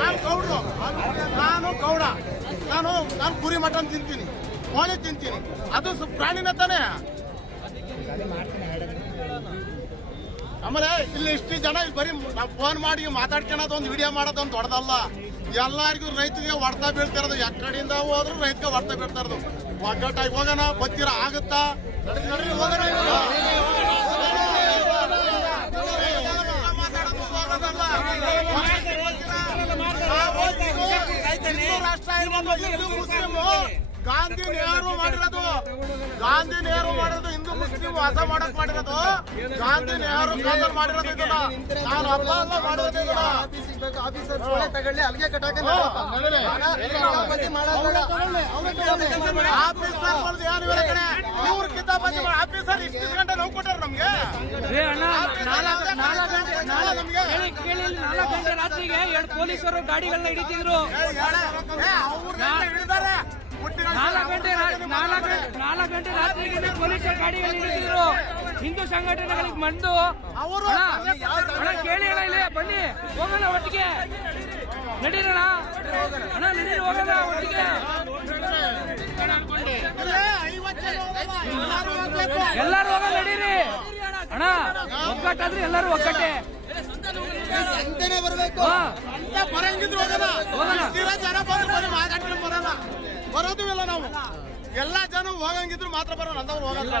ನಾನು ಗೌಡ್ರು, ನಾನು ಗೌಡ, ನಾನು ಕುರಿ ಮಟನ್ ತಿಂತೀನಿ, ಕೋಳಿ ತಿಂತೀನಿ, ಅದು ಪ್ರಾಣಿನ ತಾನೇ. ಆಮೇಲೆ ಇಲ್ಲಿ ಇಷ್ಟು ಜನ ಇಲ್ಲಿ ಬರೀ ನಾವು ಫೋನ್ ಮಾಡಿ ಮಾತಾಡ್ಕೊಳ್ಳೋದು ಒಂದು ವಿಡಿಯೋ ಮಾಡೋದೊಂದು ದೊಡ್ಡದಲ್ಲ. ಎಲ್ಲರಿಗೂ ರೈತರಿಗೆ ಹೊಡ್ತಾ ಬೀಳ್ತಿರೋದು, ಎಕ್ಕಡಿಂದ ಹೋದ್ರು ರೈತಗೆ ಹೊಡ್ತಾ ಬೀಳ್ತಾ ಇರೋದು. ಒಗ್ಗಟ್ಟಾಗಿ ಹೋಗೋಣ, ಬತ್ತೀರ ಆಗುತ್ತಾ? ನಡ್ರಿ ಹೋಗೋಣ. ಹಿಂದೂ ರಾಷ್ಟ್ರ ಇರ್ಬೋದು, ಹಿಂದೂ ಮುಸ್ಲಿಮು ಗಾಂಧಿ ನೆಹರು ಮಾಡಿರೋದು, ಗಾಂಧಿ ನೆಹರು ಮಾಡಿರೋದು, ಹಿಂದೂ ಮುಸ್ಲಿಂ ವಾಸ ಮಾಡಕ್ ಮಾಡಿರೋದು ಗಾಂಧಿ ನೆಹರು ಕಾಲದಲ್ಲಿ ಮಾಡಿರೋದು. ಇದನ್ನ ನಾನು ಹಬ್ಬ ಅಲ್ಲ ಮಾಡಿರೋದು. ಇದನ್ನ ಆಫೀಸರ್ ಏನು ಕಡೆ ಇವ್ರ ಕಿತಾಬಂದಿ ಆಫೀಸರ್ ಇಷ್ಟು ಗಂಟೆ ನೋವು ಕೊಟ್ಟಾರ ನಮ್ಗೆ. 4 ಗಂಟೆ ರಾತ್ರಿಗೆ 2 ಪೊಲೀಸರು ಗಾಡಿಗಳನ್ನ ಹಿಡಿತಿದ್ರು. 4 ಗಂಟೆ ರಾತ್ರಿಗೆ ಪೊಲೀಸರು ಗಾಡಿಗಳನ್ನ ಹಿಡಿತಿದ್ರು. ಹಿಂದೂ ಸಂಘಟನೆಗಳಿಗೆ ಬಂದು ಕೇಳಿ ಇಲ್ಲಿ ಬನ್ನಿ ಹೋಗೋಣ ಒಟ್ಟಿಗೆ, ನಡೀರೋಣ ಅಣ್ಣ, ನಡೀರಿ ಹೋಗೋಣ ಒಟ್ಟಿಗೆ. ಎಲ್ಲರೂ ಹೋಗೋಣ, ನಡೀರಿ ಅಣ್ಣ. ಒಗ್ಗಟ್ಟಾದ್ರೆ ಎಲ್ಲರೂ ಒಗ್ಗಟ್ಟೆ ಬರಬೇಕು. ಬರಂಗಿದ್ರು ಬರೋದು ಇಲ್ಲ. ನಾವು ಎಲ್ಲಾ ಜನ ಹೋಗಂಗಿದ್ರು ಮಾತ್ರ ಬರೋಣ, ಅಂತವ್ರು ಹೋಗಲ್ಲ.